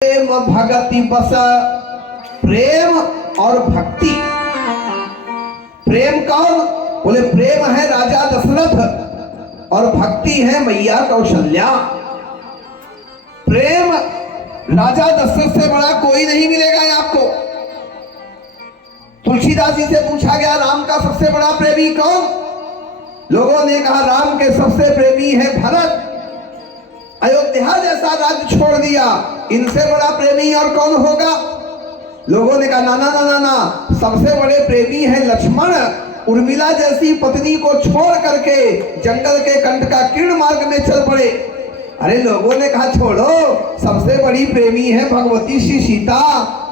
प्रेम भगति बस। प्रेम और भक्ति। प्रेम कौन? बोले प्रेम है राजा दशरथ और भक्ति है मैया कौशल्या। प्रेम राजा दशरथ से बड़ा कोई नहीं मिलेगा आपको। तुलसीदास जी से पूछा गया राम का सबसे बड़ा प्रेमी कौन? लोगों ने कहा राम के सबसे प्रेमी है भरत। अयोध्या जैसा राज्य छोड़ दिया, इनसे बड़ा प्रेमी और कौन होगा? लोगों ने कहा ना ना ना ना ना, सबसे बड़े प्रेमी है लक्ष्मण। उर्मिला जैसी पत्नी को छोड़ करके जंगल के कंठ का किरण मार्ग में चल पड़े। अरे लोगों ने कहा छोड़ो, सबसे बड़ी प्रेमी है भगवती श्री सीता,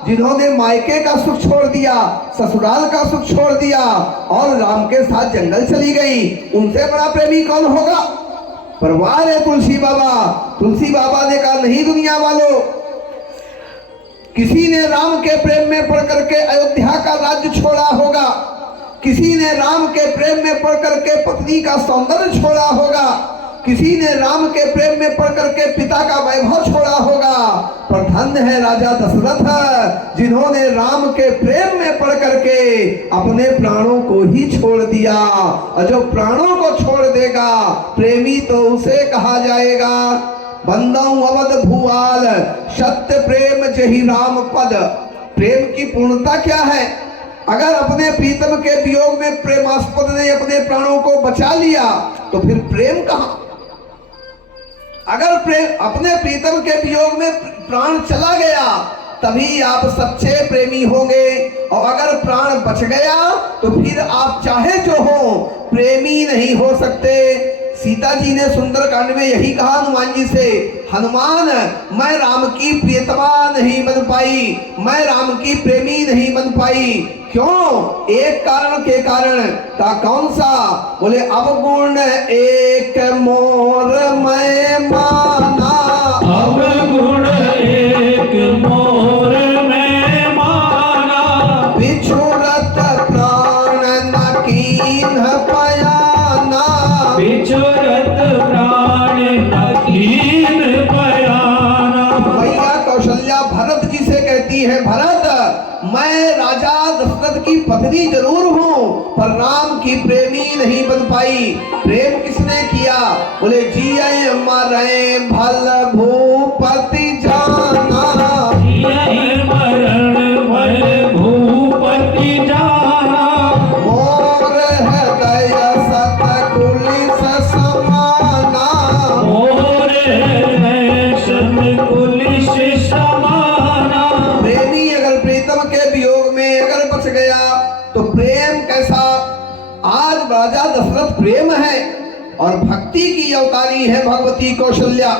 जिन्होंने मायके का सुख छोड़ दिया, ससुराल का सुख छोड़ दिया और राम के साथ जंगल चली गई। उनसे बड़ा प्रेमी कौन होगा? परवार है तुलसी बाबा। तुलसी बाबा ने कहा नहीं दुनिया वालों, किसी ने राम के प्रेम में पड़ करके अयोध्या का राज्य छोड़ा होगा, किसी ने राम के प्रेम में पड़ करके पत्नी का सौंदर्य छोड़ा होगा, किसी ने राम के प्रेम में पड़ करके पिता का वैभव छोड़ा होगा। पर धन्य है राजा दशरथ, जिन्होंने राम के प्रेम में पड़ करके अपने प्राणों को ही छोड़ दिया। और जो प्राणों को छोड़ देगा प्रेमी तो उसे कहा जाएगा। बंदऊ अवध भुआल सत्य प्रेम जहि राम पद। प्रेम की पूर्णता क्या है? अगर अपने प्रीतम के वियोग में प्रेमास्पद ने अपने प्राणों को बचा लिया तो फिर प्रेम कहां? अगर प्रेम अपने प्रीतम के वियोग में प्राण चला गया तभी आप सच्चे प्रेमी होंगे, और अगर प्राण बच गया तो फिर आप चाहे जो हो प्रेमी नहीं हो सकते। सीता जी ने सुंदरकांड में यही कहा हनुमान जी से, हनुमान मैं राम की प्रियतमा नहीं बन पाई, मैं राम की प्रेमी नहीं बन पाई। क्यों? एक कारण के कारण का कौन सा? बोले अवगुण एक मोर मैं माना। अवगुण एक मोर मैं माना। बिछुरत प्राण न कीन्ह पयाना। बिछुरत प्राण न कीन्ह पयाना। मैया कौशल्या भरत जी से कहती है, भरत मैं राजा दशरथ की पत्नी जरूर हूँ पर राम की प्रेमी नहीं बन पाई। प्रेम किसने किया? बोले जिये मरे भल भूपति जाना। जिये मरण भल भूपति जाना। मोर हृदय सतकुलिस समाना। मोर हृदय सतकुलिस समाना। प्रेमी अगर प्रीतम के वियोग में अगर बच गया तो प्रेम कैसा? आज राजा दशरथ प्रेम है और भक्ति की अवतारी है भगवती कौशल्या।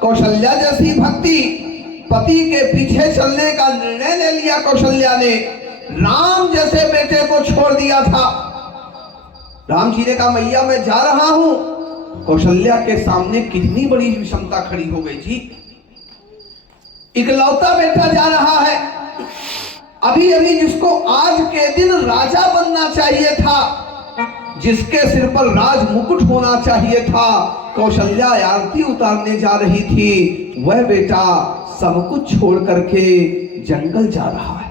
कौशल्या जैसी भक्ति, पति के पीछे चलने का निर्णय ले लिया कौशल्या ने। राम जैसे बेटे को छोड़ दिया था। राम जी ने कहा मैया मैं जा रहा हूं। कौशल्या के सामने कितनी बड़ी विषमता खड़ी हो गई जी। इकलौता बेटा जा रहा है, अभी अभी जिसको आज के दिन राजा बनना चाहिए था, जिसके सिर पर राज मुकुट होना चाहिए था, कौशल्या आरती उतारने जा रही थी, वह बेटा सब कुछ छोड़ करके जंगल जा रहा है।